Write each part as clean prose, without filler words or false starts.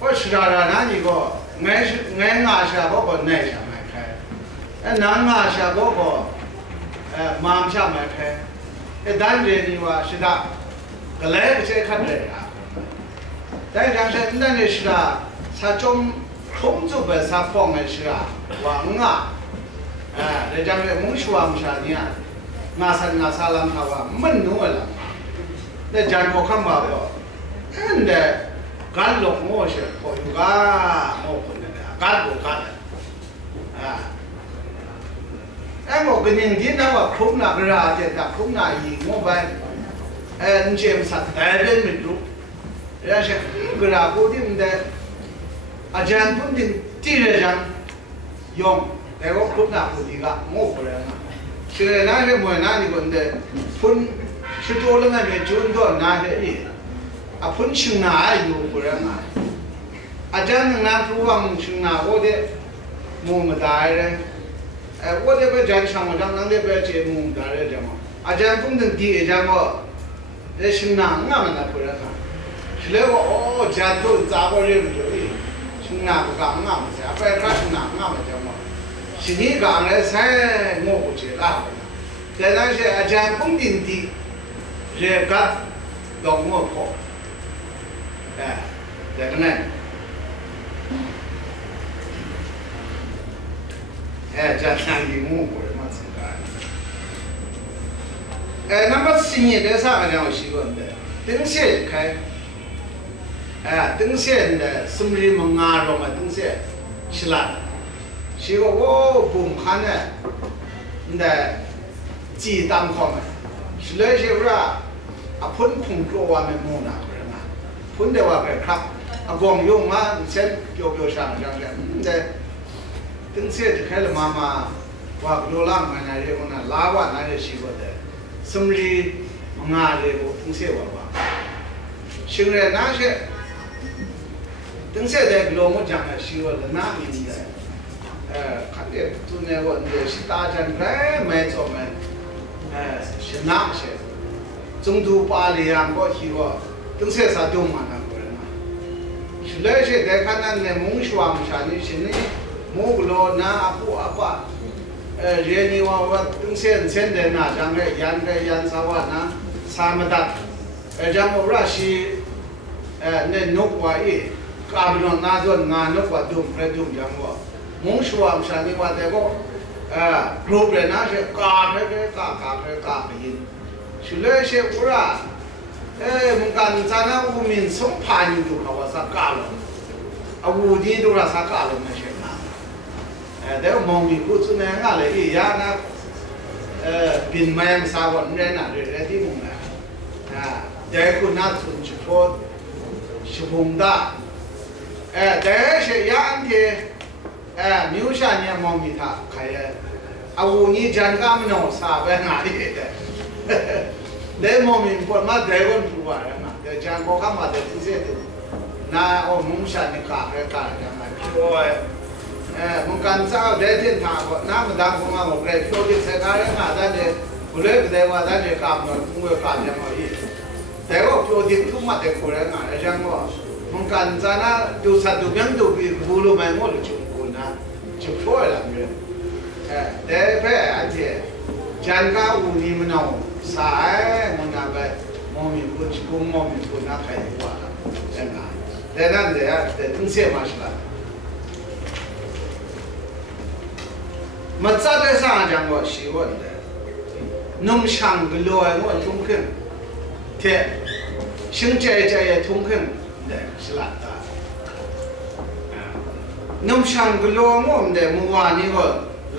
我吃着着那一个俺牙下嗰個內下買開，南牙下嗰個媽下買開，但係你話是的，個來個這看着呀，但係那你是的，他中空中邊他放的是啊，王啊，人家的蒙古王下呢，牙沙啷他話門路了，那講我看吧的，那。 干落我是可以干，我可能的干不干的，我跟人家那个空那个啥的，那空那一我把，你这不是代表民主，人家是个啥固定的，咱不定地人上用，那个空那固定个，我不然嘛，现在那些没那的问的，分是多了那边就多那些人。 폰 층나 아유 그러나 아자는 나 두왕 층나 어디 몸다래 어디 그 장상을 장난데 배제 몸다래 좀 아자 풍든 뒤에 장어 내 층나 나만 그러나 그래고 자도 자버리는 저기 층나 강나 앞에 가층나 나만 좀 신이 강에 새 뭐지라 대단히 아자 풍든 뒤 제가 너무 커这个呢，这三个木棍嘛，这个，那么新年的啥个样习惯的？灯线开，灯线的什么人们啊，什么灯线，是啦，是个我不看呢，你的鸡蛋方面，是那些不是啊，喷碰着我们木那。 คนเดียวว่าเป็นครับกองยงมาเช่นโยกโยช่างจังเลยแต่ถึงเสียจะแค่ละมาว่าโยล่างมาในเรื่องนั้นลาวะในเรื่องชีวิตเดสมรีงานเรื่องถึงเสียว่าสิ่งเรื่องนั้นเช่ถึงเสียเด็กโลมุจังในชีวิตนั้นมีเดขันเดียตัวเนี่ยว่าเดี๋ยวสิตาจันแร่ไม่จบมันชนะเช่จงดูปาลียงก็คิดว่า 等些啥都嘛那个人嘛，是那些在看那那蒙古王啥的，是那蒙古佬那阿爸，人家我等些现在那张个烟啥话那啥么的，咱们那是那农话伊，搞不着那种那农话都不都讲我，蒙古王啥的话这个路边那些嘎个音，是那些不啦。 มึงกันจานะอุมินสมภารอยู่ดูเขาว่าสักกาลอาวุธดูราสักกาลไม่ใช่นะเดี๋ยวมองมีผู้สุนัขอะไรอีกอย่างนะบินแมงสาวน์เนี่ยนะเรื่องที่มึงนะเดี๋ยวคุณน่าสนใจพอชิบุงดาเดี๋ยวเสียอย่างที่มิวชาเนี่ยมองมีท่าใครอาวุธนี้จันก็ไม่นอนสาวเป็นอะไรเดี๋ยวมองมีคนมาเดี๋ยวมันรู้ว่าอะไรนะเดี๋ยวจังก็เข้ามาเดี๋ยวที่เสียตัวน่าโอ้มุงชันนี่ขาดยังไงพี่โอ้ยมึงกันเจ้าเดี๋ยวที่ทางก็น้ำมันดังของเราบอกเลยตัวที่เสียการเรื่องอะไรเนี่ยกูเลยเดี๋ยวว่าได้เนี่ยกลับมามึงก็กลับยังไงแต่ว่าตัวที่ทุ่มมาเดี๋ยวกูเรื่องอะไรจังก็มึงกันเจ้านะดูสัตว์ดูยังดูปีกูรู้ไหมว่าจุดกูนะจุดช่วยละเนี่ยเดี๋ยวเพื่ออันที่จังก็อุ่นนี่มันเอาสายมันอะไรมองมีคนชิบุมองมีคนนักใครดีกว่าจังไงแต่นั่นเดี๋ยวแต่ถึงเสียมาสิละมันจะได้สร้างจังหวะชีวิตเดนุ่มช่างก็ลอยว่าทุ่งขึ้นเท่ชิงใจทุ่งขึ้นเด็กสิละตานุ่มช่างก็ลอยว่าเด็กเมื่อวานนี้ก็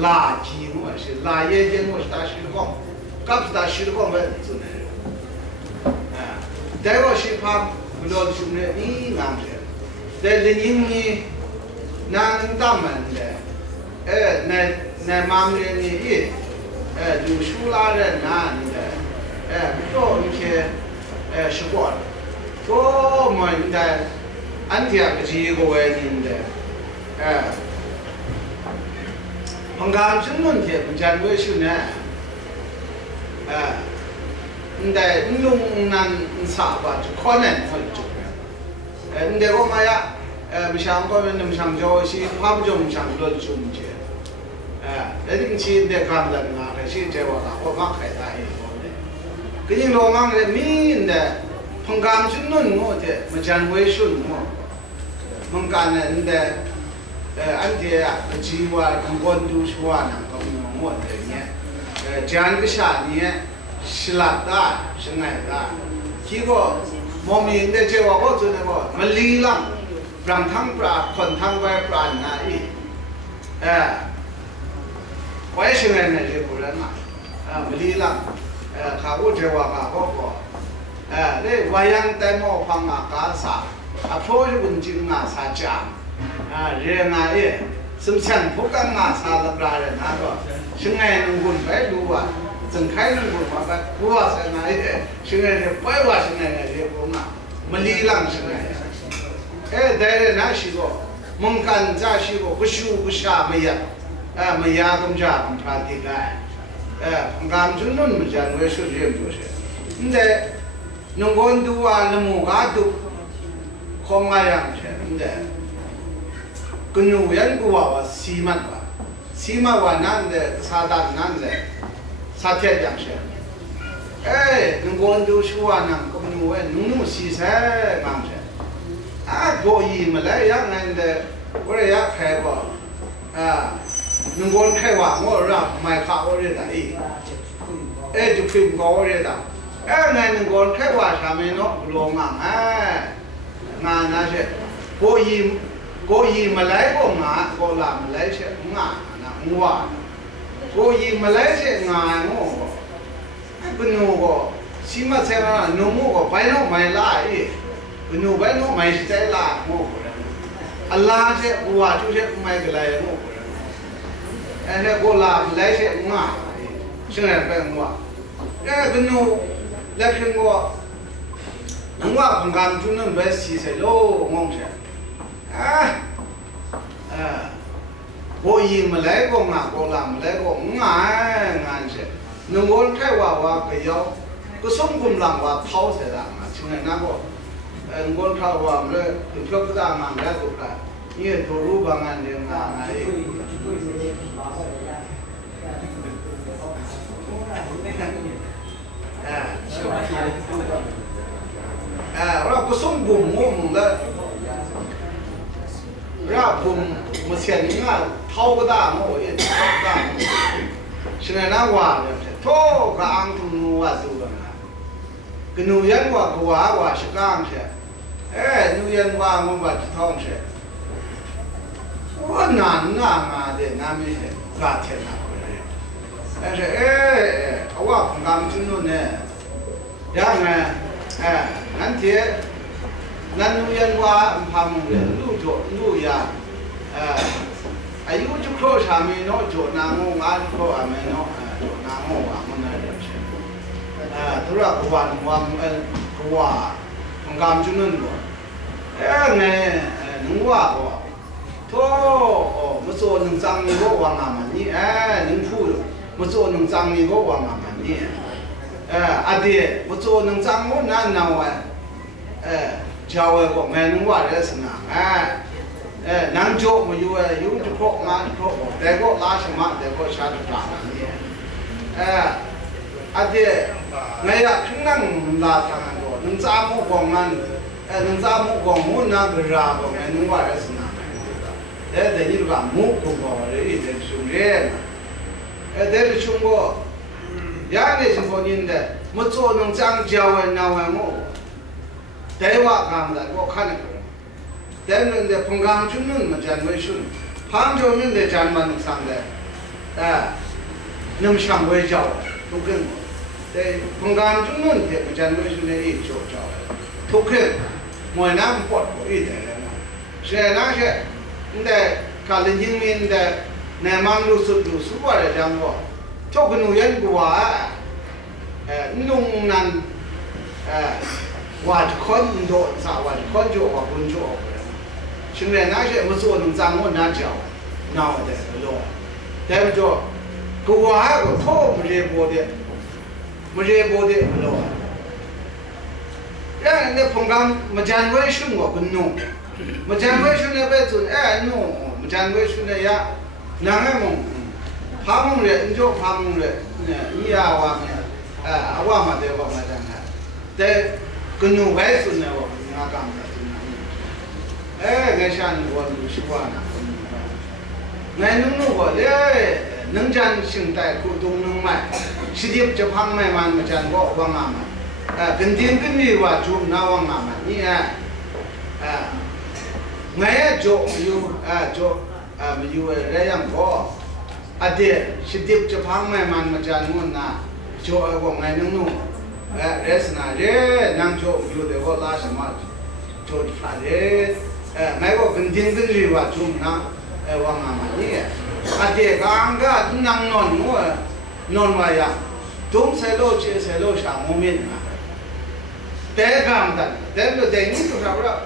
ลาจีนว่าสิลาเย็นว่าตาชิลกองกับตาชิลกองแบบจุดนี้แต่ว่าสิพามก็ลอยจุดนี้นี่งามเสียแต่เรื่องนี้นั่งตามมันเด็กในมาเรียนนี่ดูสุราเรื่องนั้นก็มีแค่สปอร์ตก็มันได้อันที่อาจจะก็เว้ยนี่มันการจุดนั้นที่มันจะด้วยสุนัขแต่ลุงนั้นสาบจุดข้อนั้นมันจุดแต่ก็มา ไม่ช่างก็เป็นไม่ช่างโจชีภาพจงช่างรถจุ่มเจแล้วถึงชีเด็กการเดินงานแต่ชีเจ้าว่าเขามักใครได้ก็ยิ่งโรงงานเลยมีเนี่ยพังการชุนนุ่นโง่เจ้มาจันไว้ชุนโง่พังการเนี่ยอันเดียจีว่าทั้งคนดูชัวนะก็มีโง่เลยเนี่ยจันก็ชาเนี่ยสลัดได้สงายได้คิดว่ามองมีเนี่ยเจ้าว่าก็จะเนี่ยว่ามันลีลังปรางทั้งปราคนทั้งไว้ปราณนาอีไว้สงายเนี่ยเจ้าคนนั้นมันลีลังข้าวเจ้าว่าข้าวก็เนี่ยวายังแต่หม้อฟังอากาศอ่ะพอจะบุญจริงงาสาจางเรื่องงาซึ่งฉันพวกกันงาสาลับลาเลยนะก็ซึ่งไงนุ่งบุญไปดูว่าซึ่งใครนุ่งบุญมาแบบกูว่าซึ่งไงซึ่งไงเนี่ยไปว่าซึ่งไงเนี่ยเรื่องผมอ่ะมันลีลังซึ่งไงได้เลยนะชิโก้มึงกันจ้าชิโก้กุชูกุชาไม่ยากไม่ยากก็จะทำพลาดได้งานจุนนุ่นมันจะไม่ช่วยเรื่องตัวเองแต่น้องคนดูว่าละมูกาดูคงไม่ยังใช่แต่คุณนูยันกูว่าสีมันว่านั่นเลยสาดนั่นเลยสาเทียยังใช่น้องคนดูชัวนั่งคุณนูนุ่มสีแซ่งามใช่โกยีมาเลยยังไงเลยว่าอยากแค่ว่าน้องคนแค่ว่าว่าเราไม่เข้าเรื่องอะไรจะพิมพ์ก็เรื่องอะไรไงน้องคนแค่ว่าทำไมเนาะลงงานนะใช่โกยีมาเลยก็งาโกลามาเลยใช่งานะงัวโกยีมาเลยใช่งาโง่ก็นูก็สิมาเซนะนูมูก็ไปโน่ไม่ไล่ก็นูไปโน่ไม่ใช่ไล่โง่อัลลาห์ใช่บัวช่วยไม่ก็ไล่โง่เนี่ยโกลามาเลยใช่งาใช่ไหมเป็นงัวก็นูแล้วคืองัวงัวของการจุนนั่นเป็นสีเสโลงงใช่โกยีมาเลยก็งาโกลามาเลยก็งานใช่นุ่งคนแค่ว่าก็ยาวก็ส่งกำลังว่าเท่าเสียดังใช่ไหมนะก็นุ่งคนแค่ว่าเลยถึงเพื่อก็ได้งานแล้วก็ได้นี่ตัวรู้บางงานเรื่องงานอะไรเราก็ส่งบุ่มงงเลยเราบุ่มมาเสียงงานเท่าก็ได้โม่เท่าก็ได้ใช่ไหมนะว่าเนี่ยโธ่ก็อังทุนนัวสู้กันนะก็นูยันว่ากูว่าสกังใช่นูยันว่ามันว่าท้องใช่ว่านานมาเดี๋ยวน้ำไม่ใช่กาเทียนนะคนนี้แต่ใช่เอาว่าของการจุนนู่นเนี่ยยังไงนั่นเถอะนั่นนูยันว่าพามึงเนี่ยลู่โจลู่ยาอายุจุกโคชามีโนโจนางงอาโคอามีโนโจนางงอามันอะไรใช่ทุกวันกูว่าของการจุนนู่นว่าเนี่ยนึกว่าท่อมาโซนจังนี่ก็วางงามันนี่นึกพูดมาโซนจังนี่ก็วางงามันนี่อดีตมาโซนจังก็นั่นน่าวเจ้าก็แม่นึกว่าเรื่องสนานั่งโจมาอยู่จะพกมาพกแต่ก็ลาชมาแต่ก็ชาติตานี่อดีตไงอะขึ้นนั่งลาทางก็นึกจ้ามุกองมันนึกจ้ามุกองมุนนักราก็แม่นึกว่าเรื่องสนาแต่เดี๋ยวนี้ก็มุกก็เลยเดี๋ยวชุ่มเรียนเดี๋ยวชุ่มก็ยังได้ชุ่มคนยินเด้มุดโซนจังเจ้าวันนาวันโมแต่ว่าการได้ก็ขันกันแต่เรื่องเดี๋ยวพงการชุ่มนั่นมันจะไม่ชุ่มพังจนมันเดี๋ยวจะมันสั่งได้น้ำช่างไว้เจ้าทุกคนแต่พงการชุ่มนั่นเดี๋ยวมันจะไม่ชุ่มในอีกเจ้าทุกคนมวยน้ำปอดอีกแต่ละเสียนะเสียแต่การเล่นยิงมินแต่ในมันรู้สึกว่าอะไรจังวะทุกคนยันกูว่านุ่งนั้นว่าคนโดนสาวว่าคนโจว่าคนโจซึ่งในนั้นเสียมันส่วนหนึ่งจังว่าน่าเจ้าน่าแต่โลแต่มันโจกูว่าก็โทษมันเรียบโดแล้วเนี่ยผมก็มาจันไว้ชุ่มกว่าคุณนุ่ง么讲回去呢，别做哎弄，么讲回去呢呀，两个梦，爬梦人，你就爬梦人，你呀我们，我们的我们讲看，在跟牛外孙呢我们那讲的，我想我习惯了，我弄我嘞，能讲现代古东能买，实际就旁买嘛，么讲我往哪嘛，跟天跟地话就那往哪嘛，你我也做有做没有那样过，的实际就旁买嘛，么讲我那做我能弄，这是那这能做有的我拉什么做的啥的，我跟天跟地话就那往哪嘛你。刚刚能弄嘛呀，东西路去西路上我们啊，得干的，得不得你多少了？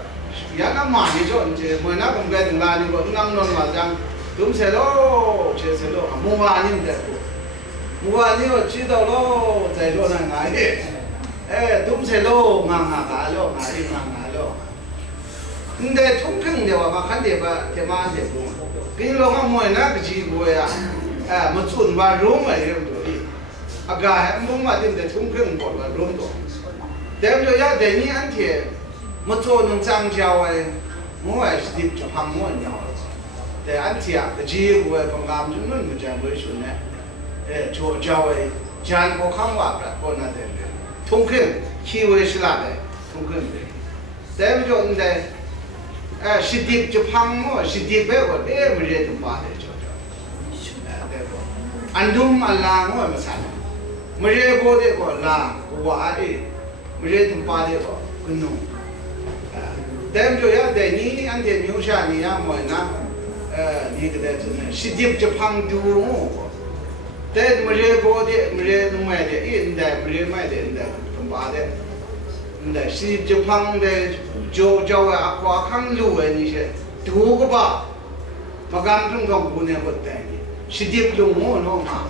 也那嘛你说你这没那公开的那你说能弄嘛讲，东西路去西路，没话你们得说，没话你要知道喽，在说那哪里？东西路俺路，哪里路？你在重庆的话嘛，看得吧，天马的多。给你老讲没那个机会呀，没做嘛肉嘛也不对，还没嘛的在重庆过了肉多，但是要在你安天没做能涨价哎，我还是得就行我鸟了，在安天的机会从俺们那么讲为什呢？做价位讲过看话的过那的，重庆气味是哪的？重庆的，但是就你在。实地就旁么，实地别个这么热的话的就，对不？安东安拉我没啥，没热过的个拉话的，没热的话的个跟弄，但就要在你安的牛下你要么那，你个在做呢，实地就旁多么，但没热过的，没热弄买的，现在没热买的，现在跟话的。那实际旁的就阿康路的那些多个吧，嘛刚正常姑娘不带的，实际就我弄嘛，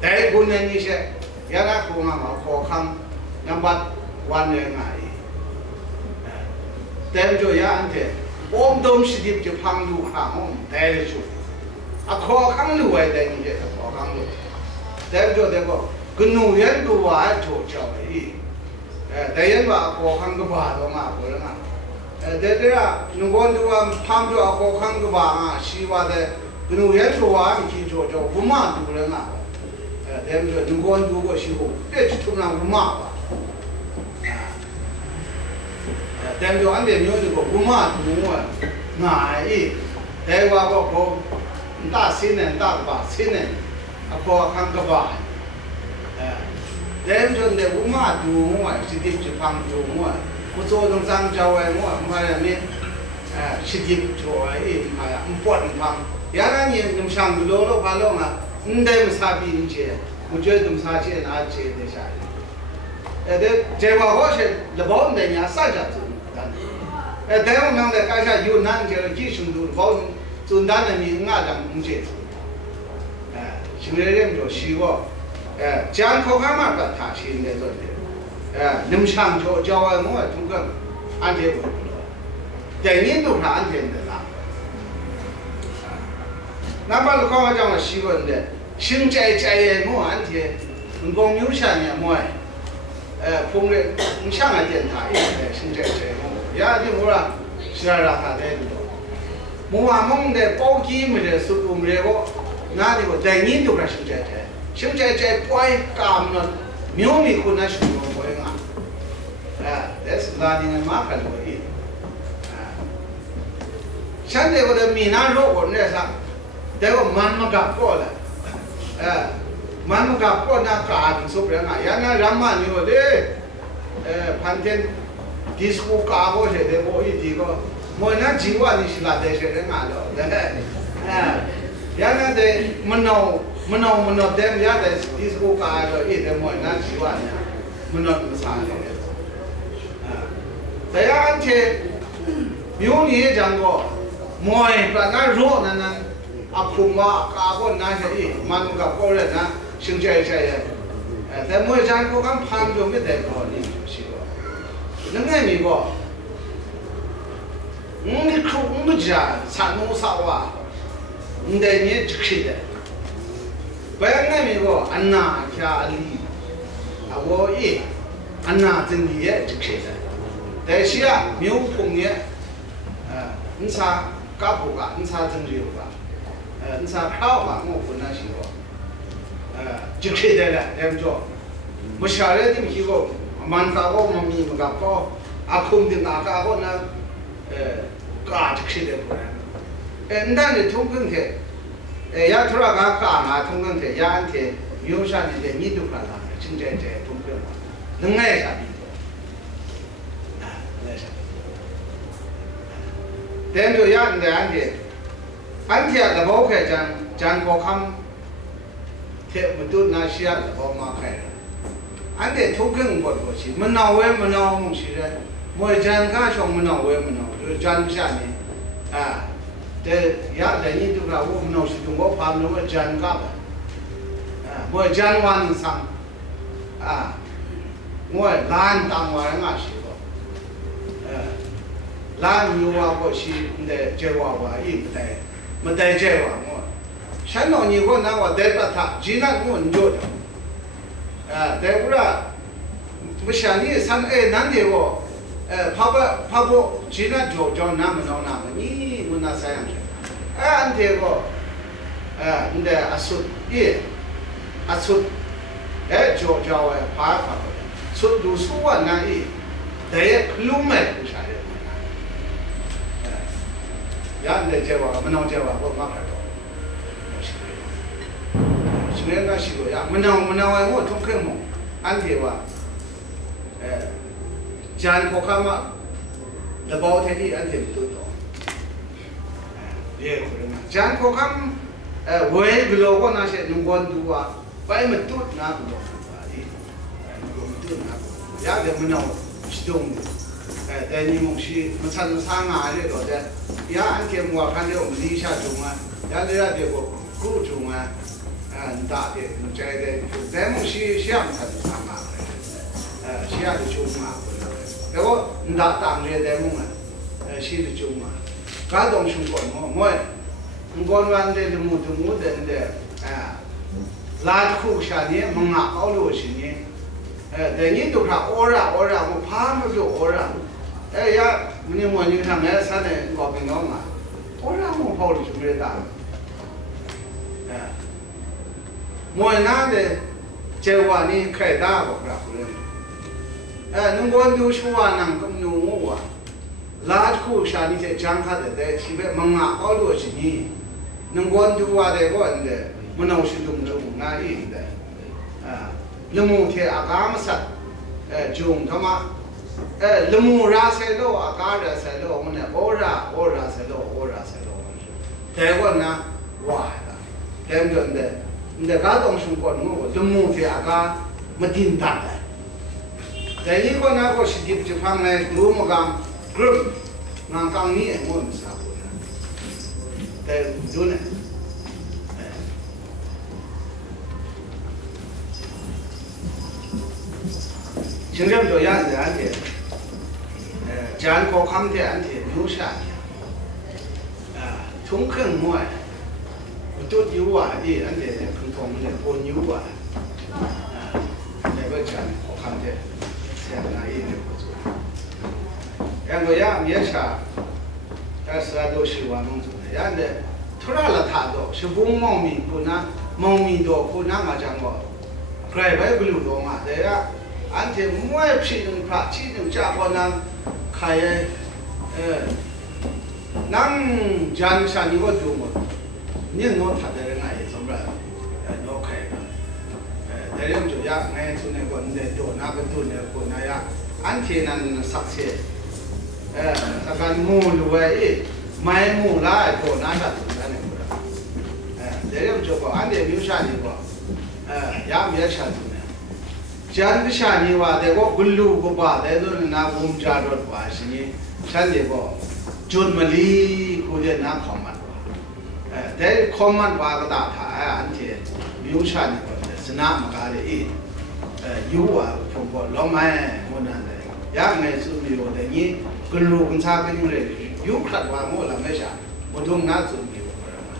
带姑娘那些，原来姑娘嘛阿康那把玩人啊，带就也安的，我们都实际就旁路看我们带的去，阿康路的那些阿康路，带就这个跟农园个娃做教育。但人话过康个吧，都嘛过了嘛。这啊，如果你话旁着过康个吧啊，希望的，农业做啊，你去做不嘛多了嘛。但是如果如果是个，这就突然不嘛吧。但是俺这有这个不嘛多啊，哪一？但话个大新人大吧，新人，过康个吧，但是呢，我嘛做我实际就帮做我，我做成商家为我买了面，实际做哎，哎呀，不能帮。原来你上个路路爬路啊，你得没啥比你些，我觉得没啥钱拿钱的下来。这话好些，那包人家啥家做的，但我们在干啥有难就几成都包做难的你俺家不接受，现在人就希望。讲口干嘛不他现在做的，能上就教我中国安全不了，在印度上安全的啦。那么刚刚讲了习惯的，现在也没安全，你讲有些人没，碰的你想来电台，现在没，也就我了，是让他在做，没话梦的包机没得，速度没得个，那这个在印度上现在。现在在怪干了，苗米困难是不会啊，这是哪里的麻烦多一，现在我的闽南肉我那啥，这个慢慢搞过了，慢慢搞过那干说不了啊，原来人嘛你说的，盘天，disco 搞过些的我一提个，我那几万你是哪这些人啊了，原来的没弄，咱们家的disco 搞个一天我那几万呢，没弄那么啥的，这样去，有你也讲过，没把那肉呢，空嘛搞过那些慢慢搞过了那，现在咱没讲过，俺盘就没得过，你就是个，那个你个，不家产农啥哇，你得你吃的，不然那边个安娜家里，我也安娜真的也吃的，但是啊，没有朋友，你啥干不干？你啥真的有吧？你啥靠吧？我不能说，就吃的了，对不对？我下来的那个，蛮大个我咪不干包，空的那个呢，干就吃的不然，那你通更的，要突然干嘛通更的，要安的，有啥的你都干了，真正通更嘛，能爱啥的多，爱啥的，但就要的安的，安的那包开讲过看，贴不都那些那包嘛开了。安得偷更过过去，门闹为门闹梦去的，我讲干什门闹为门闹，就是讲不下呢，这呀人家都讲我们闹是中国怕我讲干的，我讲完上，我懒当完那时候，懒有啊过去的这娃娃也不带，没带这娃我，现在你我那我带不他，既然我你做的。但不然，不像你上难的我，怕不，既然就那么，你我那啥样子？俺这个，你的阿叔也，阿叔，就怕，出读书啊那也，但也路没不啥的，呀，你这话，没弄这话，我马看到。虽然那是个呀，没弄我通看么？安的话，讲可看嘛，那包天里安的不多多，也可能嘛。讲可看，为个了我那些农官多啊，白么多那不多啊，我们多那，呀的没弄是动的，但你们是没产生啥啊这个的，呀安的我看到我们地下种啊，呀这个谷种啊。大的，这个咱们是想他的啥嘛？想的就嘛，然后当然咱们是的就嘛，感动生活我完的木的拉苦下呢，蒙啊熬了些呢，但你都看偶然，我怕么就偶然，呀，你看啥呢？搞不了嘛，偶然我跑的就没打。我那的，这话你开大不啦？能光读书啊，能更弄我啊，拉苦下你在讲他的，在西边蒙啊，好多是你，能光读啊的我的，我那是中那一的，那么天啊，干么事？中他妈，那么热塞了啊，干热塞了，我们呢，热塞了，台湾呢，哇的，台湾的。你的家东生活我都没去啊，没听到的。但一个那个是地地方呢，多么讲 group， 那讲你我们啥不呢？但不呢，现在做样子安的，讲过看的安的有啥的，中肯么？都有啊，你安的普通的不有啊，那个讲我看的，现在也就不做。然后呀，面茶，但是都是我们做的，然后突然了他都是不毛米不那毛米多不那么讲过，快快不流动嘛，对呀，安的没批人怕，批人家伙呢，开能讲啥你我做么？你弄他的人也怎么了？弄开了，但是就呀，俺做那个那做那个做那个那呀，安天那啥些，他讲木路哎，买木来做那啥做那个，但是就说俺这没有啥的个，也没啥做呢。讲不啥的话，这个不路不把，这都那我们家做话是呢，啥的个，就么里或者那靠嘛。但靠满话个大台啊，安天有啥的个是那么干的有啊，通过老买我那的，也没是没有的，你跟路跟啥跟用的有看完我了没下，我同那做没有可能嘛。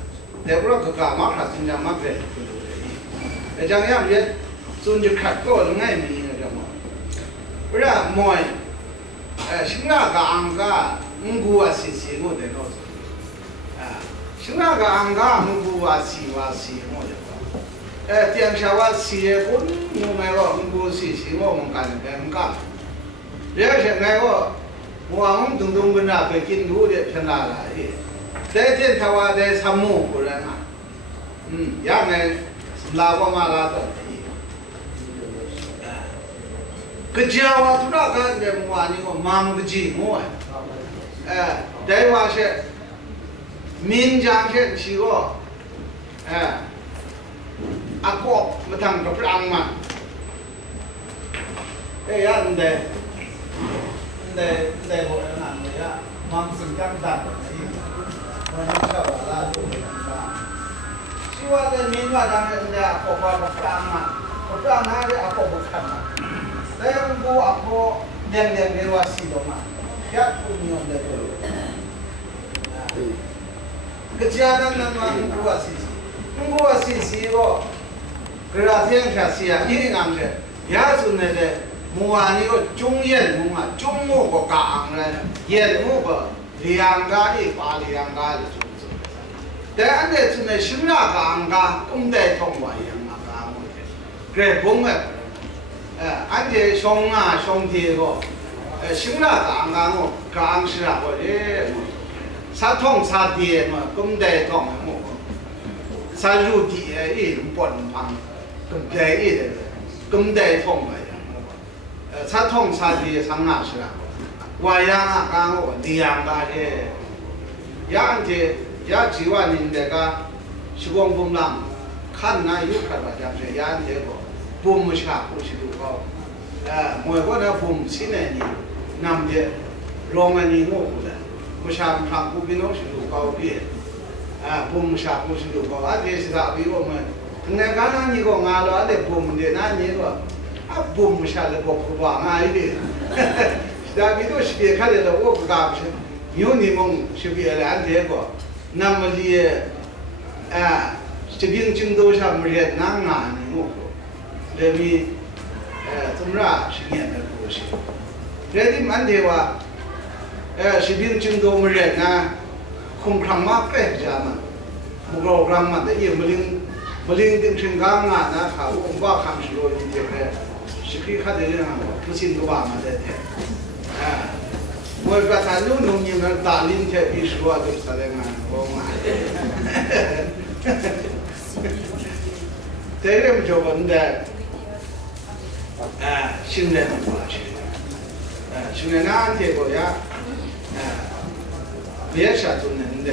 但不知道个干嘛看人家嘛别不多的，这样也做就看过了爱米那种嘛，不然么？新那个安家，我是我的老子，新那个安家，我是我的。电下我是本我买个，我是我们干的干。而且那个我们东跟那北京路的偏哪来的？在这台湾在参谋不人啊，也没拉过嘛拉的。个家伙都那个的话，你个忙不寂寞哎，这话是民间些起个，阿哥没当个不让嘛，呀，你得我人啊，你呀，忙生干干的，我能晓得啦，都没干。希望在民间上人家阿哥不让嘛，不让哪里阿哥不看嘛。saya aku yang dewasa dong mah, ya punya dulu. Kejadian nama gua sisi lo, kerajaan Asia ini ngambil, ya sebenarnya muani ko jungyan munga, jungmu ko kaang le, yan mu ko liang kali, liang kali jungsu. Dan ane sebenarnya semua kaang ka, umdai tongwa yang kaang mu, kaya bunga. 안제兄弟个，新啦刚我刚是啊，我这啥痛啥跌嘛，公得痛么？啥入地一种不能帮，公得一的，公得痛嘛呀，啥痛啥跌啥哪是啊？我呀刚我两个的，样子也几万人那个，时光风浪，看那有看吧，就是样子个。bom sha ko shi do ko mo ko na bom sine ni nam de rong ni ngo ko da mo sha ma ko bi no shi do ko bi bom sha ko shi do ko a de si da bi wo ma ne ga na ni ko nga lo a de bom de na ni ko a bom sha le ko ko ba nga i de da bi do shi be ka de lo wo ko ga bi yo ni mong shi bi le an de ko nam li shi bin jing do sha mo re na nga ni ngo这里，怎么着是念的故事？这里蛮的话，士兵军都没人啊，空抗嘛白家嘛，木高岗嘛的也没领定成岗啊，那他我们把看是罗一点的，是可以看的人啊，不信都把嘛的，我把他弄你们打领贴比说就是他的嘛，我嘛，这人就问的。新人过去，新人安这个呀，别啥都能的，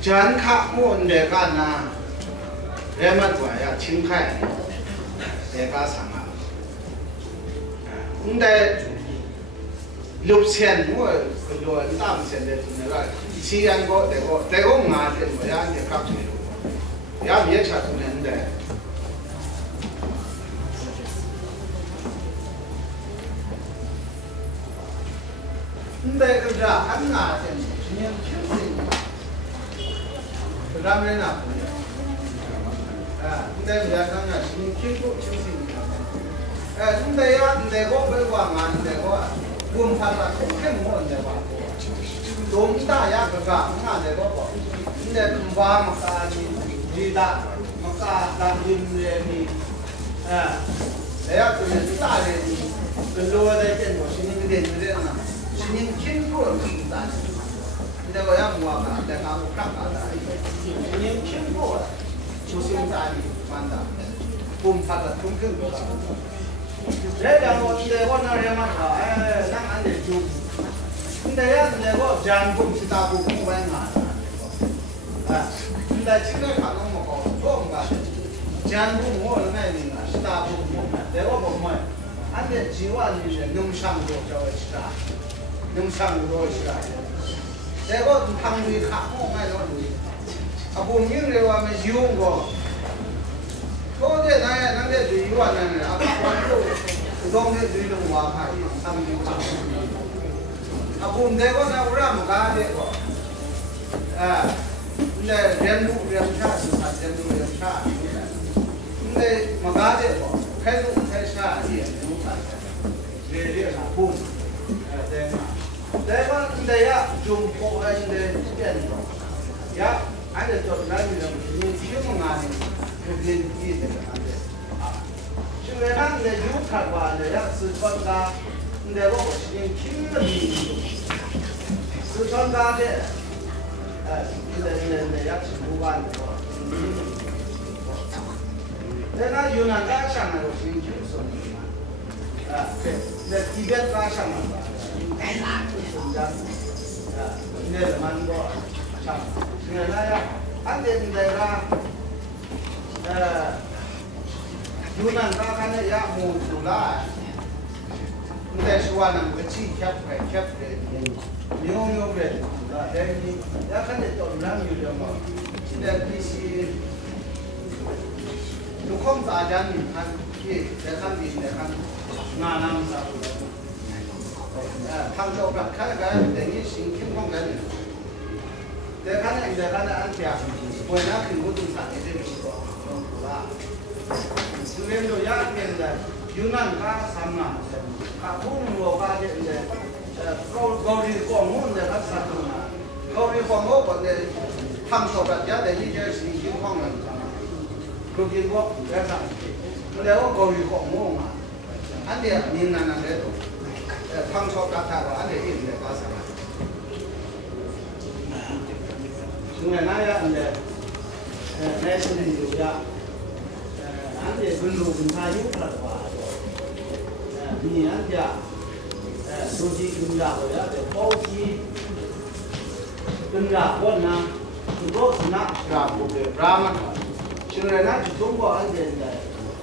真看我们这干呐，人们主要青海，这个啥啊？我们在6000我很多人当现在那个700个这个我们这个呀，这搞清楚，也别啥都能的。근데 그저 한나 그냥 평생 그다음에 나 근데 내가 그냥 지금 키고 평생 근데 야 내고 별거 안 되고 몸파가 그렇게 못 내고 동다야 그가 안 되고 근데 금방 막까지 리다 막까 남님이 내가 그냥 딸이 근로가 될때 멋있는 게 되는 신인 친구를 준다. 근데 왜야 뭐가 내가 못 갔다. 신인 친구 조심자리 만다. 봄파다 통큰 거. 내가 근데 오늘에만 난안 되죠. 근데 야 내가 장군 지다고 공부했나. 근데 집에 가는 거 좋은가. 장군 뭐를 내니까 지다고 내가 보면 안돼 지원이 농상도 저거 시다. 영상으로 시라. 내가 당연히 갖고 말이야. 본인을 하면 이용 거. 그런데 나한테 주의하는 아빠도 그 동네 주의는 와가 3년 Abum deko na uram ka deko. Nde riendu riencha suhat riendu riencha. Nde maga deko. Kai lu kai sha dia lu ka. Dia na bum. Deko. Deko nde ya jumpo nde riendu. Ya ada jod lagi yang ni cuma ngani. Kemudian dia ande. Sebenarnya nde juga kwa nde ya sesuatu 근데 뭐 지금 힘들이 수천가게 근데 약간 무관 내가 유난 가상하고 지금 중소니까 근데 티벳 가상만 봐 근데 만고 참 내가 안 되는 데가 유난 가가는 야 모두가 근데 수완은 같이 캡해 묘묘해 내가 약간의 또 랑유려 뭐 근데 비시 조금 다잔 한게 내가 내가 나남사 탐조가 카가 내기 신경공간 내가는 안티야 뭐나 그 모든 상에 되는 거 그거라 수련도 약했는데 유난가 삼나 가보는 거가 이제 거리 공원에 가서 거리 공원 근데 탐소가 자대 이제 신경공간 거기 뭐 내가 근데 거리 공원 안돼 민나는데도 탐소 같아도 안돼 있는데 가서 중에 나야 근데 내신은 요야 안돼 근로 근사유라고 와你人家，手机跟着我要的包机，跟着我呢，很多是那是吧？不对，不然嘛，现在那是中国人的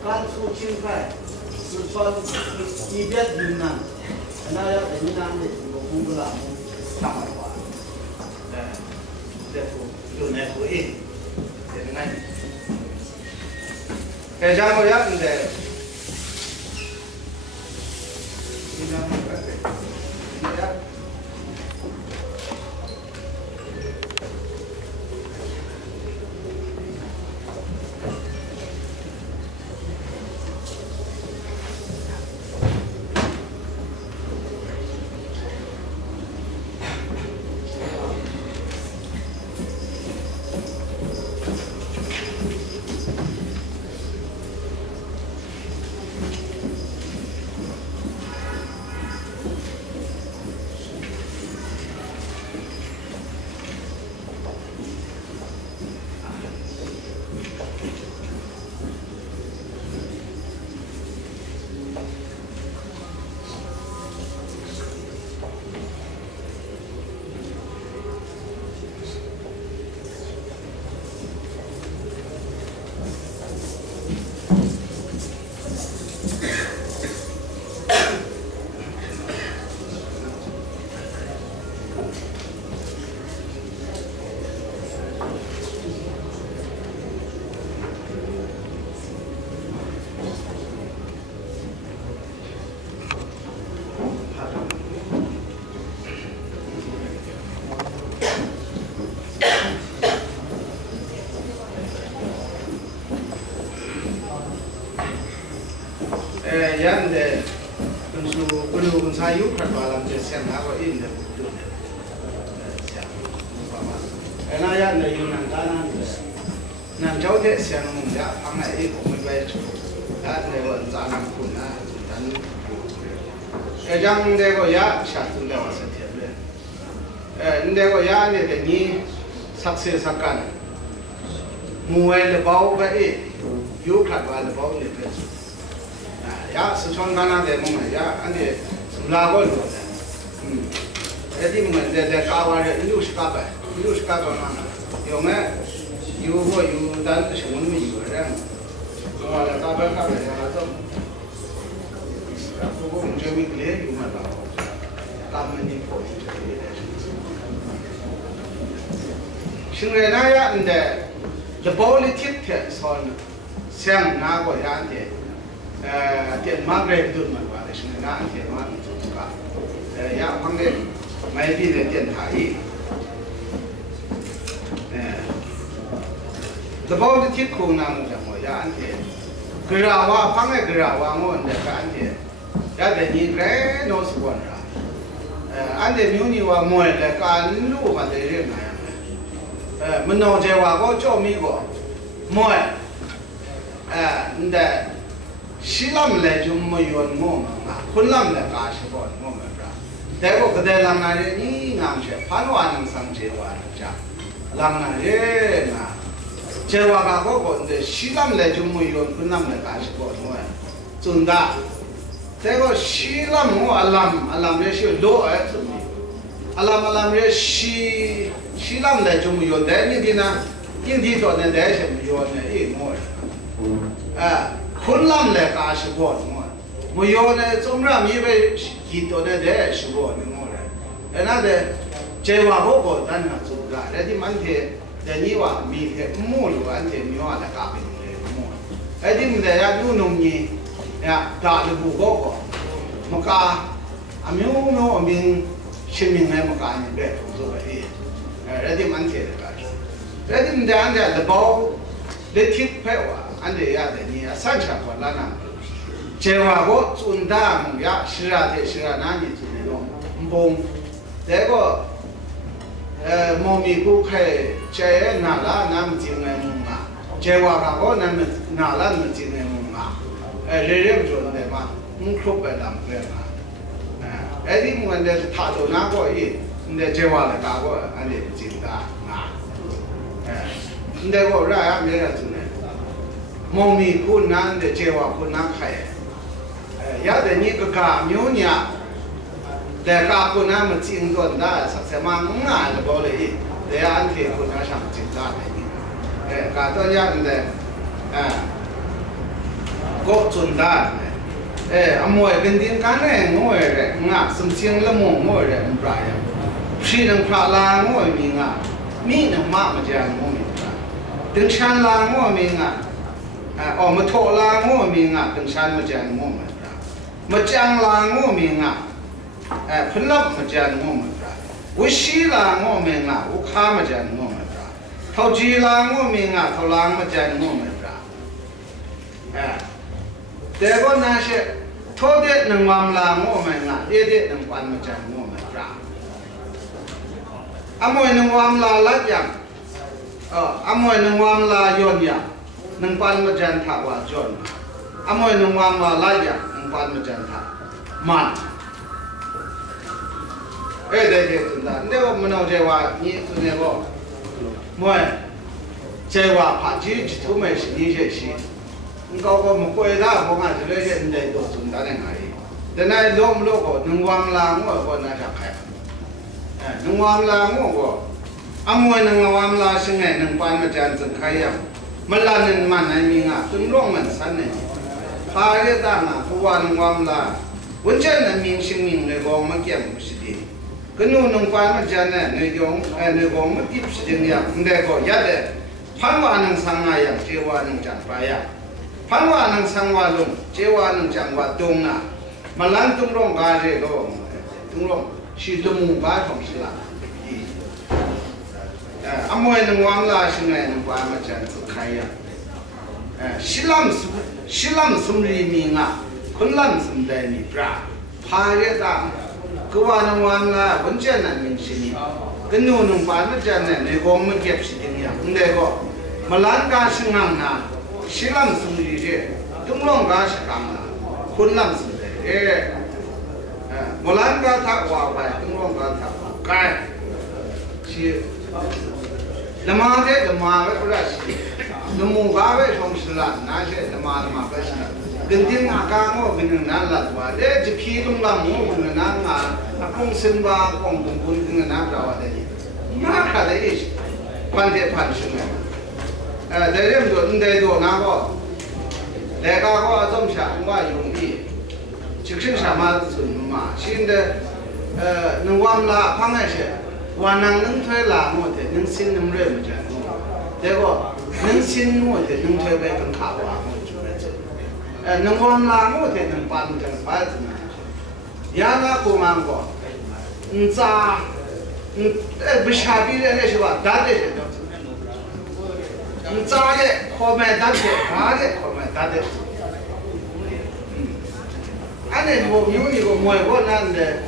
甘肃、青海、四川、一边云南，那要云南的我公布了，上海话，这有那回应，这个呢，像我要的。yan데 근수 사유 팔바람 제 생하고 있는 부분에 ena yan데 유난 가는데 난 저게 생문자 방에 이거 왜 나네 원 자랑 군나 단 애장되고 야 샤tun데 와서 되네 근데고 야네 되니 삭세 삭간 무엘의 바우베 유카바의 바우네 페스 야 스촌 가나 되면 야 안데 라고로 에디 문제 가와를 뉴스카바 뉴스카바만 요매 유고 유단 신문이 이거랑 와라 가바카를 해서 그거 문제미 그래 유마다 가면이 포인트 신뢰나야 근데 the politics son 생 나고 야한테 tiền market được mà gọi là chúng ta tiền market chúng ta ya hoàng đệ 买币的电台一，这包的铁库那么讲我也安全，可是我放在可是我们的安全，也得你该弄是关着，安全牛你我买的干路嘛的人那样的，没弄这我叫美国买，你的西南来就没有我们啊，昆南来干是关我们是吧？แต่ก็ได้ลังนาเรนี่งามเช่พันวานังสังเจวานะจ๊ะลังนาเรนะเจวากาก็คนเดชิลัมเลยจุมุยอนคุณนำเลยกาชิโกนว่าจุนดาแต่ก็ชิลัมว่าอัลลัมเรชิโลเอตุมีอัลลัมเรชิลัมเลยจุมุยอนแต่นี่ดีนะยิ่งดีตัวเนี่ยได้เช่นมุยอนเนี่ยอีมัวคุณนำเลยกาชิโกนว่ามุยอนเนี่ยจงรามีไป几多的人是我的我人，那的这话我个咱那做个，那的满天在你话明天木路安天你话那搞不定的木，那的么的呀有农业呀打的不高个，么搞啊没有民新民来么搞呢别做个的，那的满天的个，那的么的安的包的铁牌话，安的呀的你三千块那那。这话我准大梦呀，是啊的，是啊，哪里做那种梦？这个毛米股开，这拿了那么进来梦啊？这话个我那么拿了那么进来梦啊？人人做的嘛，可白当白嘛。你们的他都拿过一，你这话的搞过，俺的进大啊。你这个让俺没人做呢，毛米股难的这话不难开。ya da ni ka myo nya da ka ko na ma jing don da sa se ma nga le bo le yi de ya an ke ko na shang jing da le yi ka to ya de ko chun da amoy ben din ka ne ngoy re nga sim ching le mo ngoy re bra ya shi nang phra la ngoy mi nga mi nang ma ma ja ngoy mi bra ding chan la ngoy mi nga ma tho la ngoy mi nga ding chan ma ja ngoy mi么讲啦，我们啊，喷了么讲我们是吧？我洗啦，我们啊，我卡么讲我们是吧？投机啦，我们啊，投浪么讲我们是吧？这个那些投的能玩啦，我们啊，也得能玩么讲我们是吧？阿莫能玩啦，拉讲，阿莫能玩啦，用呀，能玩么讲他话用，阿莫能玩啦，拉讲。关么讲他慢，对，真的，那个没弄这话，你做那个，没，这话怕就头没是你些事，你搞个么贵他，不看这些人都存在的哪里？但那落不落个，能忘啦我那啥开，能忘啦我，阿莫能忘啦是哎，能关么讲真开呀，没拉人慢来命啊，真乱门三年。他这当啊，不管我们啦，文件人民性命那个我们讲不是的，跟我们管么讲呢？那种那个我们的不是这样，那个也得，潘话能上啊样，这话能讲白呀，潘话能上话龙，这话能讲话东啊，嘛咱东龙干这个，东龙是东木干从是啦，阿莫能忘啦，现在能管么讲子开呀。Silam sumri minga, kunlam sumdai ni pra, pare ta, kawan wala, bunjana min sini, kenu nung pan jana ne gom mengkep sini ya, ndego, malanga singang na, silam sumri je, tunglong ga sekang na, kunlam sumdai, malanga tak wapai, tunglong ga tak kai, si, lemah berasi. Nemu gawe som silat nasi lemah berasi. Genting akang o genang latwa, deh jepi tunglam o genang akung senba akung kumpul genang rawa deh. Mana kada is pandai pansungan. Dari itu ndai do nago, lega go azam sah gua yungdi. Ciksin sama sunma, sinde nungwam la pangai se, wanang nung thoi la mo te nung sin nung re mo jan. Dego nung sin mo te nung thoi bai kang kawa mo jual je. Nungwam la mo te nung pan jan pan jan. Ya na kumang go. 咋，不下笔的那是吧？打的是都。咋的？后面打的，咋的？后面打的。俺那有一个外国男的，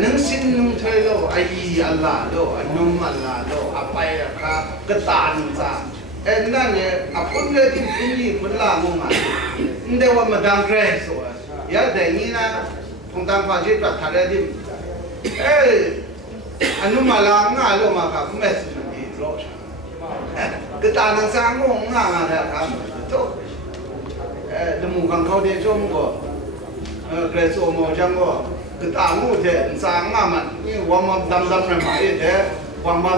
能心能退了，阿姨阿拉了，阿农阿拉了，阿伯呀他个大能咋？那呢，阿本来的本意本来我嘛，你得我们当该说，要得你呢，从当发起把他来的，阿农阿拉俺了嘛，他没什么的老啥，个大能咋我俺他都，这木刚考的中国，该做么讲过。个大路的，咱俺们，因为我们当人嘛，也得我们我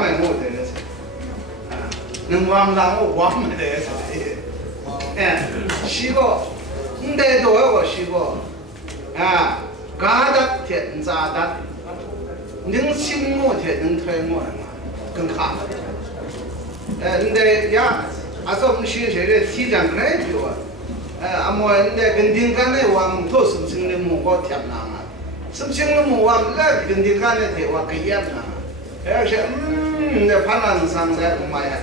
们的那是，能我们当我们的是，西个，你得多个西个，嘎达的咋达，能亲我的能推我的嘛，更好。你得呀，俺说我们学学的体检开就啊。阿莫那跟丁干的话，都是清的木好甜呐啊，是清的木话，那跟丁干的的话可以啊，而且那盘上上在干嘛呀？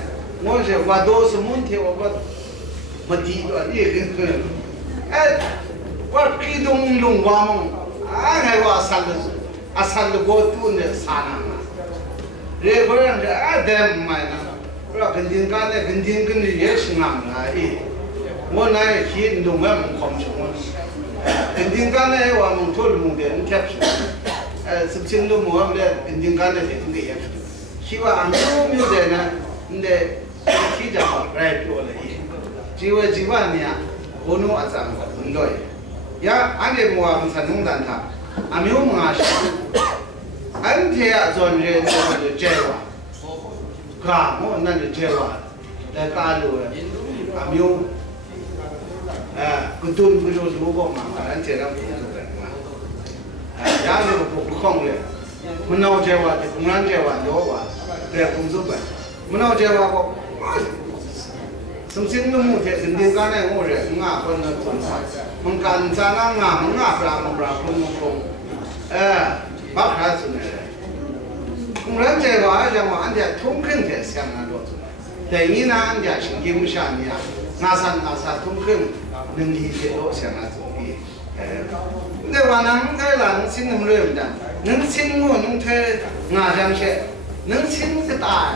我说我都是问题，我提了你跟我激动龙王梦，还我三了过度的啥呢？这个人这得买呢，我跟丁干的跟丁跟的也是俺们哎。我那去弄个门框去我，跟丁干的话门头弄的你贴不是不清都摸不了，跟丁干的贴这个也是。希望俺没有的呢，你得提着好来做了也。几万年，我弄啊这样很多也。呀，俺这摸俺才弄蛋他，俺没有摸啊是，俺这啊做人就摘哇，嘎我那就摘哇，来嘎路了，俺没有。个돈그就是我嘛，俺这样不做的嘛。然后不空了，没闹这话的，公安这话多话，在工作吧，没闹这话我，什么新的木铁，肯定干的我人，俺不能做啥，我干咱俺不让空，把孩子呢，公安这话讲我俺家通肯的想俺做，等于呢俺家是经不下你啊，俺啥通肯。能理解到像那种的，那话能太能听那么热的，能听我能太俺讲些，能听个大，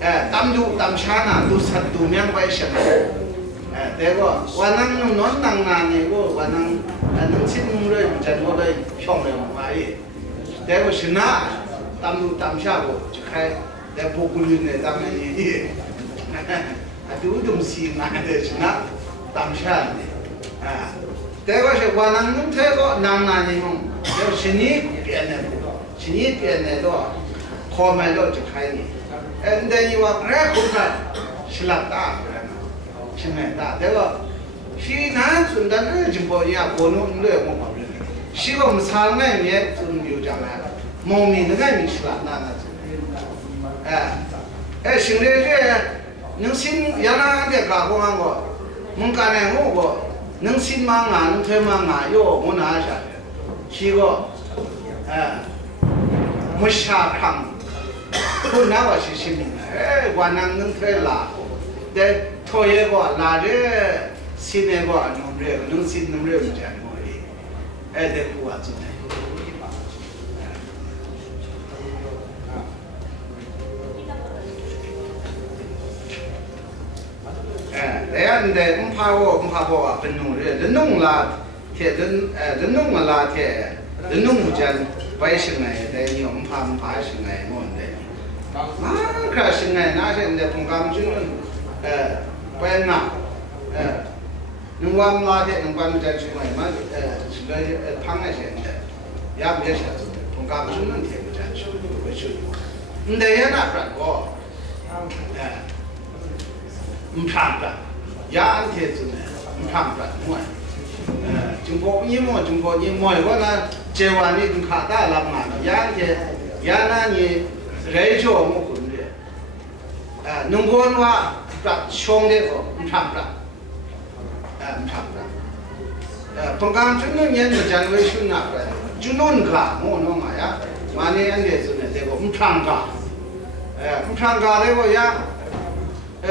当下呢都明白什么，这个我能能当那我能听那么热的，我的漂亮嘛也，这个是那当下我就开在不顾虑的咱们也，都东西那的是那。当下的，这个是我能弄这个难的弄，要是你变的多，后面就开你，等于我这后面是老大，是蛮大，这个西南村的那就不一样，我弄的我不认，西我们山那面就有讲了，农民的那面是老大那种，现在这能新原来的搞过俺个。我干的我能心忙啊，能退忙啊，有我拿下，是个，没下炕，不那我是心里，我能退拉，在退一个拉着，心那个能心能热不着我的，得苦啊做的。这样的，不怕我啊，分弄人弄了，人弄了人弄不见，百姓哎，这你不怕姓哎，我们的，那可姓哎，那现在从刚军不然呐，能我们那天能把们在出来嘛，是个胖那些的，也不也是从刚军能天不在出，不去，你得也那转过，唔唱的，也安天子呢，唔唱的，我，中国你我呢，这完你跟卡达了嘛，也那你来叫我混的，农村话，说穷的不唔唱的，唔唱的， pengkam junun yang berjangan sunat junun ka ngono ya mana ande sunat deko mprangka mprangka deko ya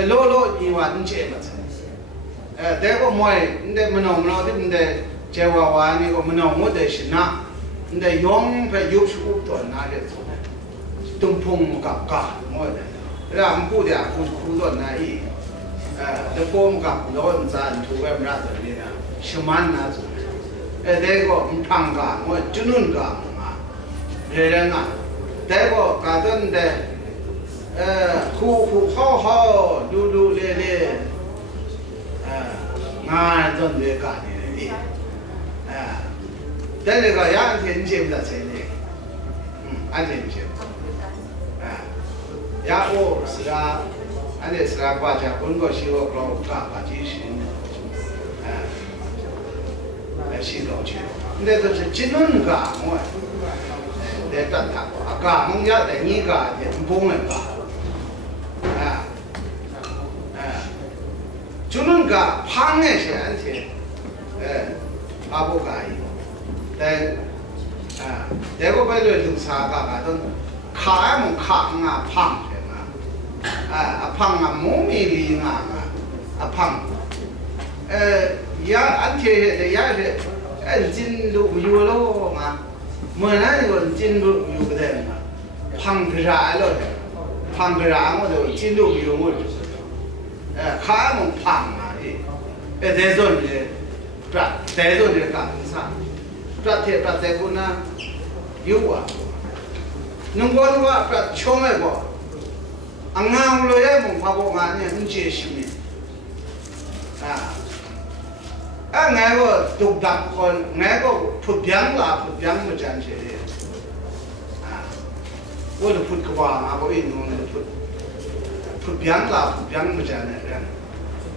lo iwa nje mat deko moi nde mno nde jewa wani ko mno de shina nde yong pe yup shu to na de tumpung ka mo de ra mpu de ku lo na yi de pom ka lo zan tu we mra de ni na shman na zu de ko mphang ka mo junun ka ma re re na de ko ka don de khu ho lu le nga don de ka ni de le ka ya thiên jim da che ni an thiên jim ya o sira ane sira kwa cha kun ko shi wo klo ka ba ji shi shi lo chi nde to che jinun ga mo de tan ta ga mong ya de ni ga de bong le ba junun ga phang ne she an che ba bo ga yi de de ko ba le lu sa ga don ka mong ka nga phang apang momi li nga apang ya anche de ya de jin lu yu lo nga mo na ni jin lu yu de nga phang ra lo phang ra mo de jin lu yu mo kha mo phang ma de zo ni pra de zo ni ka sa pra te ko na yu wa nung ko wa pra chong me ko angang lo ya mong pabo nga ni nje shimi ngai ko duk dak ko ngai ko phut byang mo jan che wo de phut kwa ma ko in no de phut byang mo jan ne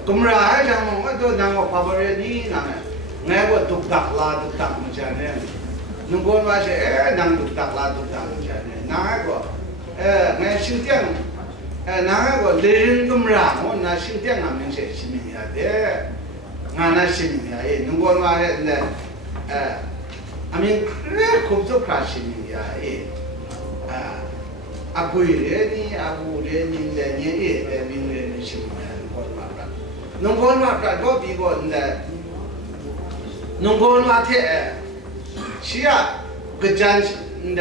kum ra ha jang mo do nang ko pabo re ni na ngai ko duk dak mo jan ne nung ko ma che nang duk dak mo jan ne na ko ngai shin tiang那个雷人咁热，我那心电俺们是心里呀的，俺那心里呀，如果话呢，俺们工作看心里呀，贵人呢，无人呢，的年月的名人的心里呀，如果话多比过呢，如果话太，是呀，个真的，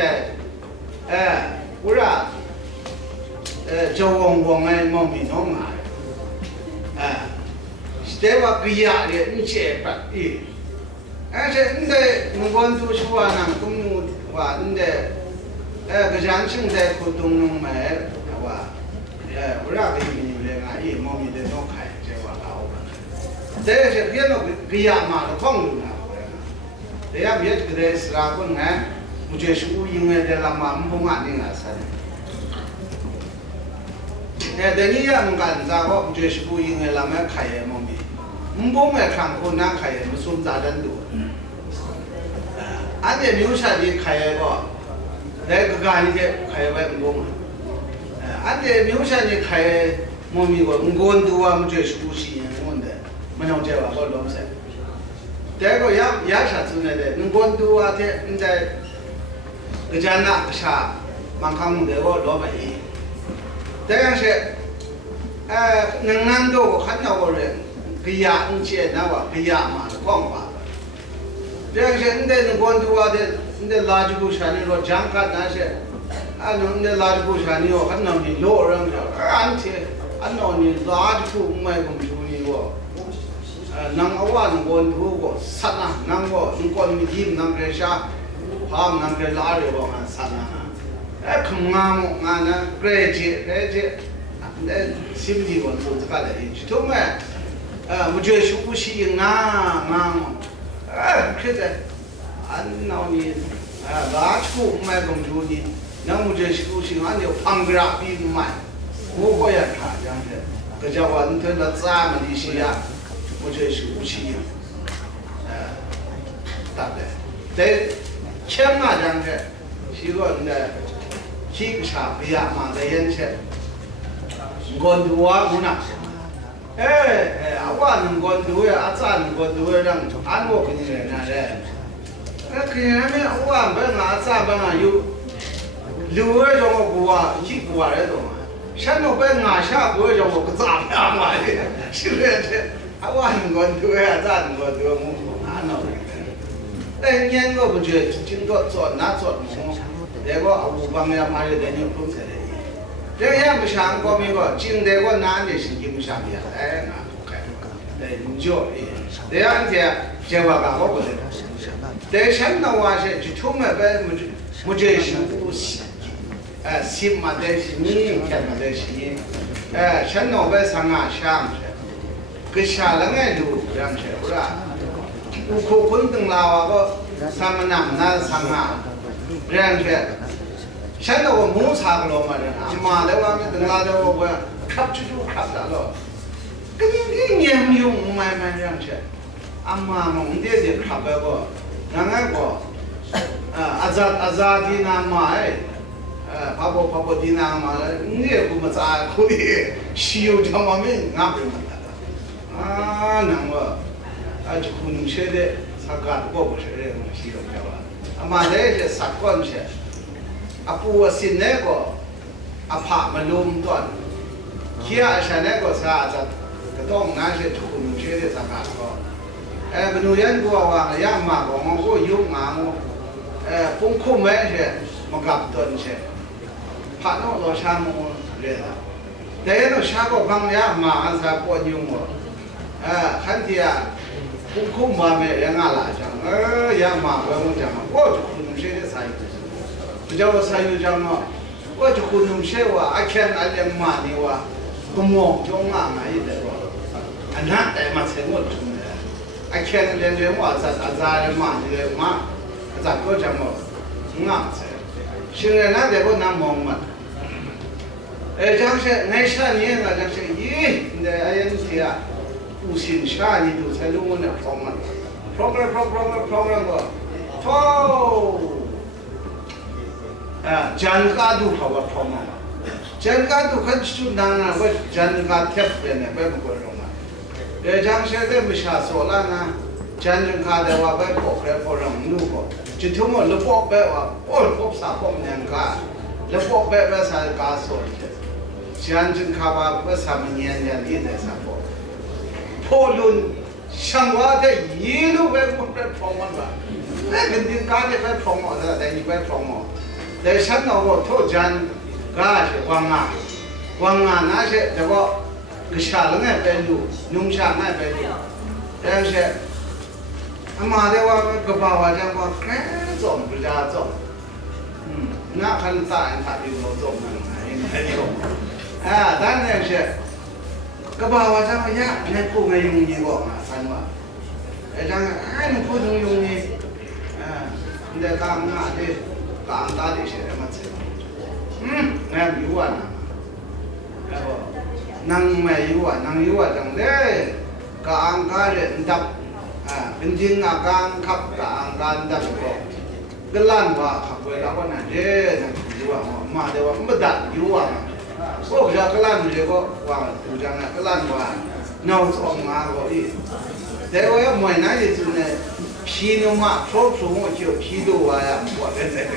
不然。就我们毛民农啊，是话比亚的你接不的，而且你在我们读书啊，那公路话你在，个人生在苦东农买，话，不然个民人啊，毛民的农开这话好吧？这是别个比亚嘛的公路啊，这样别个的是啊，我看，我觉得是我因为在那嘛不安定啊，是的。等你呀，我干啥个？我就是不应该那么开业么的，我不买看过那开业，我送咋人多？俺这留下的开业个，那个干的开业不嘛？俺这留下的开业么咪个，我多啊，我就是不吸引我的，没弄这话我弄噻。这个也啥子呢的？我多啊，这你在个家那个啥，蛮看我这个老板。这样是，能难到我看到个人，给压你接那话给压嘛的方法。这样是你在广州啊的，你在垃圾不山里头讲干那些，你在垃圾不山里头很多的老人说，俺那你垃圾不买工作的我，能我能广州个杀呐，能我能广州地能给啥，他能给拉的我们杀呐。空啊，俺那这，那心里我都这个来，就么，我觉得是不行啊，可是，俺那你，垃圾不买工作的，那我觉得是不行，俺就旁边比买，我也看这样的，这家伙你看那咱们的些呀，我觉得是不行，大概，在钱啊这样的，是个那。ที่กระชับพยามาได้ยันเช่นคนดูว่ามุนัก我能够读呀，咋能够读呀？让俺我跟你说那嘞，看俺们我们咋办啊？有6个钟我过啊，1过来钟啊，现在被俺下过钟我不咋办嘛的，是不是？我能够读呀，咋能够读？我俺那个，年我不觉得今朝做那做么？那个我帮人买的那牛肉菜的，这也不像我们个，今天我拿的是金沙的，那不开，你叫这样子，这话干我不得。但现在话是就出门呗，没这是无锡，西嘛的是你，天嘛的是你，现在呗上啊想去，跟下了俺就这样去，不是？我可混等了我上面那上啊。这样去，现在我没查过了嘛？俺妈的话，等拉的我看就看到了，跟你年用买这样去，俺妈弄的看不过，那俺个，阿扎的那买，爸爸的那买，你也不么咋可以，西游这么没俺不么的，那个，就可能写的，啥干我不是这种西游对吧？嘛那些习惯些，不是那个，怕没弄断，其他是那个啥子，个东那些出门去的啥干个，不弄人多话，人嘛讲我有嘛我，风口买些，没搞断些，怕那老啥么来的，但那下个方人嘛才不用我，看见啊。风口嘛没人家来讲，也嘛不用讲嘛，我就可能写的啥有，不叫我啥有讲嘛，我就可能写话，看那两嘛的话，不忙中啊嘛有的话，那代嘛才我中的，看那两话咋的嘛的嘛，咋个讲嘛，才，现在那代我那忙嘛，讲是那啥年啊，讲是咦，那你啊。不行，下你就才弄那program 个，真卡都好个 program， 真卡都看出那我真卡贴边的，别不过用嘛。讲现在没下手了呢，真卡的话别破开破上路过，就他妈了破白话，破啥破年卡，了破白啥卡手去，真卡吧不啥么年里的啥破。讨论相关的一路被我们访问吧，那肯定干的被访问的，在你被访问，在现在我头前干些广安那些这个下了俺被路，农下俺被路，这些，俺妈的话个爸爸讲话，走不家走，那看咋他比我走呢，应该有，但那些。个爸爸讲呀，那不没用你过嘛，三个，讲你不能用你，你在干嘛的，干大的些么子，俺有啊那，能没有啊，能有啊，讲的，干的打，跟进啊干干打个，个烂话，回来我那这那有啊，妈的我没打有啊。我不知道个烂这个话，不讲了，个烂话，脑子嘛个的，但我要买那一种呢，皮牛嘛，说出我就皮都话呀，我的那个，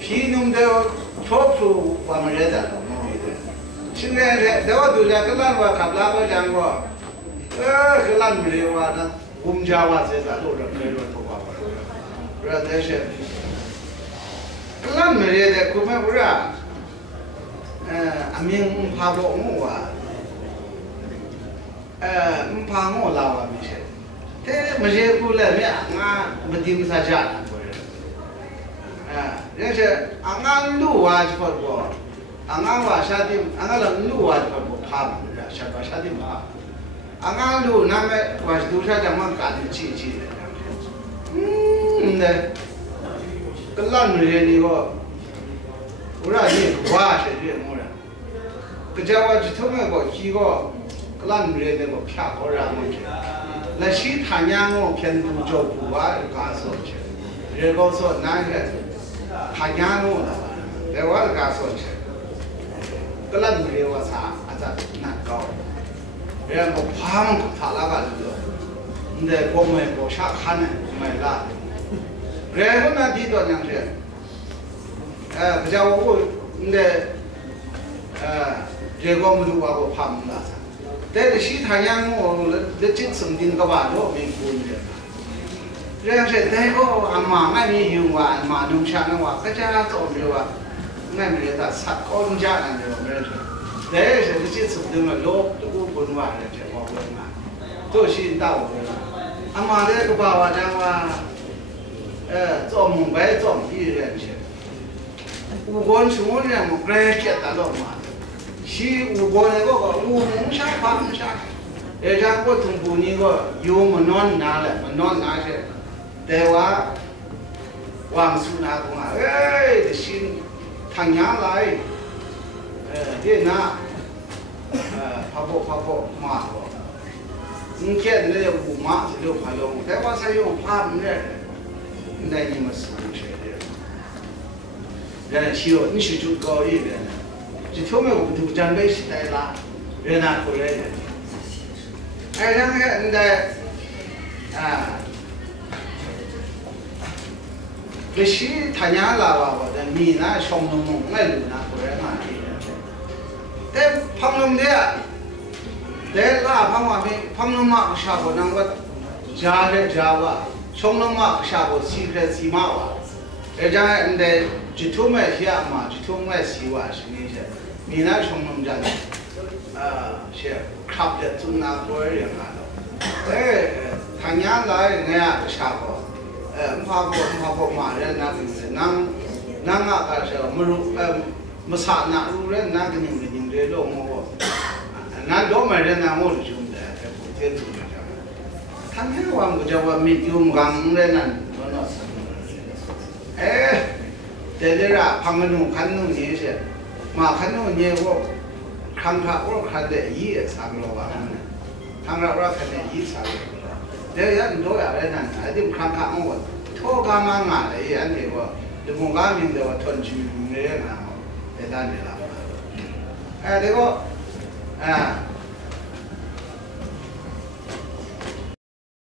皮牛的说出我们人的，现在的，但我都讲个烂话，看不烂话讲过，个烂没的话呢，我们家话在咱路上可以说头发，不是这些。烂没的，可没不是，阿明怕过我啊，怕我老啊没事，但没事过来没俺没听啥讲，不是，人是俺路啊就不过，俺话啥的，俺人路啊就不怕不是，啥的怕，俺路那么话是多少讲嘛干的气的，那。个烂没的个，我让你话是这么人，个家伙就他妈个几个烂没的个骗好人么去，那其他人我偏不照顾啊，干啥去？人家说那个他人我了，在我干啥去？个烂的我操，这难搞。人我旁他那个路，你得过门过下看呢，没啦。人我那地多样是，不叫我你得，这个我们就我旁的。但是其他样我那真生定个吧，我没管的。人说这个阿妈俺没用啊，阿妈农场的话，大家做没有啊？俺没得啥高中家人的没得。但是这真生定了，老都不管的，这我管嘛，都是到我了。阿妈这个爸爸讲话，做梦白做别人去，我管什么人我白接得了嘛。是我过来个我梦想发梦想，人家我同步那个有么难拿了，么难拿些，但话王叔拿工啊，这心他娘来，这拿，怕不骂我，你见那五马是6块用，但话才用怕不着，那你们是不是的？人希望你是就高一点。就他们我都准备时代啦，人家回来的。让人家这是他娘老啊，我的米那上农农那路那回来嘛的。但旁农的，但那旁外面旁农嘛下过那个家的家哇，上农嘛下过西马哇，人家就他们下嘛，就他们西哇是那些。米那上农家的，是看着做那个人啊，他娘来人家下过，怕不骂人那个，那个是没啥那路人那个人这老么，那多没人那我就兄弟，这不天做的他娘我不叫我没用刚的那，在这啊，旁边弄看弄那些。嘛，看到你我看我看的一3个吧，看到我看的一3个，这人多呀，人那就看我，托干嘛嘛的，人那个，就我家明的我团聚的那个，在那里了，这个，